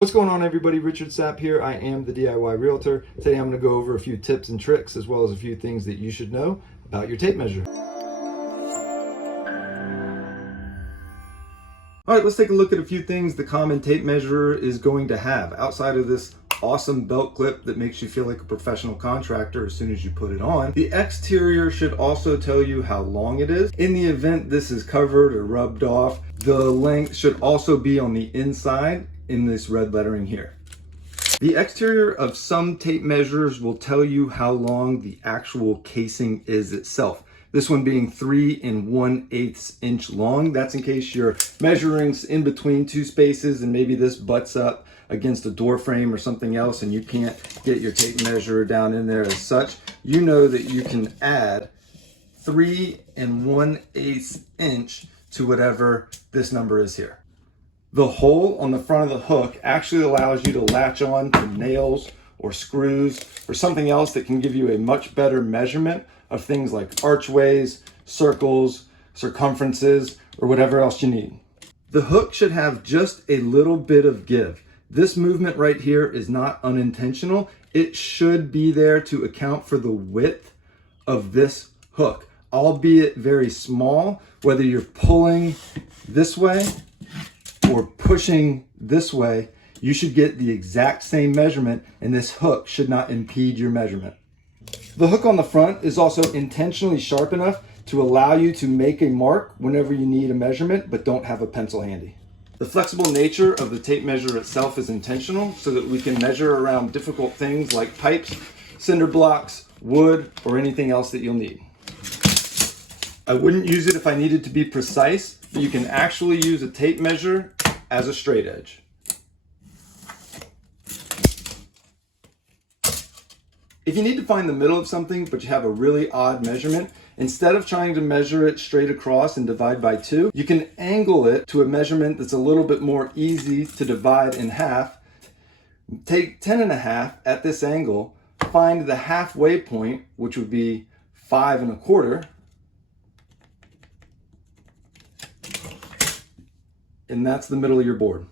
What's going on, everybody? Richard Sapp here. I am the DIY Realtor. Today I'm going to go over a few tips and tricks as well as a few things that you should know about your tape measure. All right, let's take a look at a few things the common tape measure is going to have outside of this awesome belt clip that makes you feel like a professional contractor as soon as you put it on. The exterior should also tell you how long it is. In the event this is covered or rubbed off, the length should also be on the inside in this red lettering here. The exterior of some tape measures will tell you how long the actual casing is itself. This one being 3 1/8 inch long. That's in case you're measuring in between two spaces and maybe this butts up against a door frame or something else and you can't get your tape measure down in there as such. You know that you can add 3 1/8 inch to whatever this number is here. The hole on the front of the hook actually allows you to latch on to nails or screws or something else that can give you a much better measurement of things like archways, circles, circumferences, or whatever else you need. The hook should have just a little bit of give. This movement right here is not unintentional. It should be there to account for the width of this hook, albeit very small. Whether you're pulling this way or pushing this way, you should get the exact same measurement, and this hook should not impede your measurement. The hook on the front is also intentionally sharp enough to allow you to make a mark whenever you need a measurement but don't have a pencil handy. The flexible nature of the tape measure itself is intentional so that we can measure around difficult things like pipes, cinder blocks, wood, or anything else that you'll need. I wouldn't use it if I needed to be precise, but you can actually use a tape measure as a straight edge. If you need to find the middle of something but you have a really odd measurement, instead of trying to measure it straight across and divide by 2, you can angle it to a measurement that's a little bit more easy to divide in half. Take 10.5 at this angle, find the halfway point, which would be 5 1/4, and that's the middle of your board.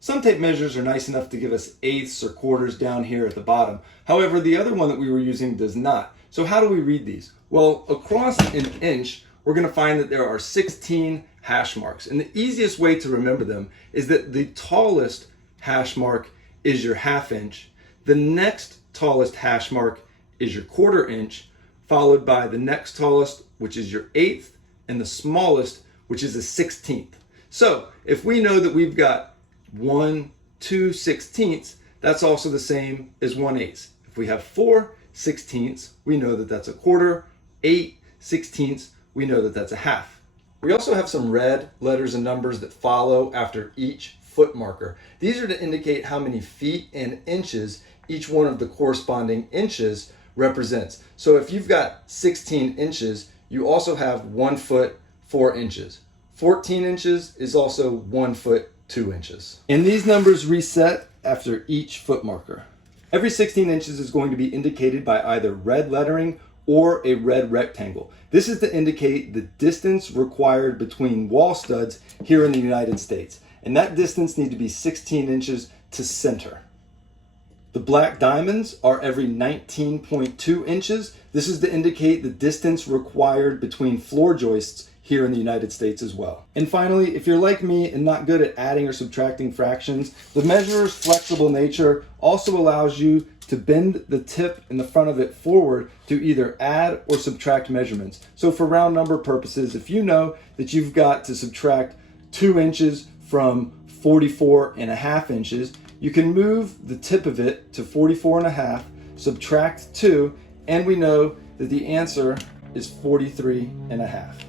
Some tape measures are nice enough to give us eighths or quarters down here at the bottom. However, the other one that we were using does not. So how do we read these? Well, across an inch, we're going to find that there are 16 hash marks. And the easiest way to remember them is that the tallest hash mark is your half inch. The next tallest hash mark is your 1/4 inch, followed by the next tallest, which is your eighth, and the smallest, which is a 16th. So if we know that we've got 1/2/16, that's also the same as 1/8. If we have 4/16, we know that that's a 1/4. 8/16, we know that that's a half. We also have some red letters and numbers that follow after each foot marker. These are to indicate how many feet and inches each one of the corresponding inches represents. So if you've got 16 inches, you also have 1 foot 4 inches. 14 inches is also 1 foot 2 inches. And these numbers reset after each foot marker. Every 16 inches is going to be indicated by either red lettering or a red rectangle. This is to indicate the distance required between wall studs here in the United States. And that distance needs to be 16 inches to center. The black diamonds are every 19.2 inches. This is to indicate the distance required between floor joists here in the United States as well. And finally, if you're like me and not good at adding or subtracting fractions, the measurer's flexible nature also allows you to bend the tip in the front of it forward to either add or subtract measurements. So for round number purposes, if you know that you've got to subtract 2 inches from 44.5 inches, you can move the tip of it to 44.5, subtract 2, and we know that the answer is 43.5.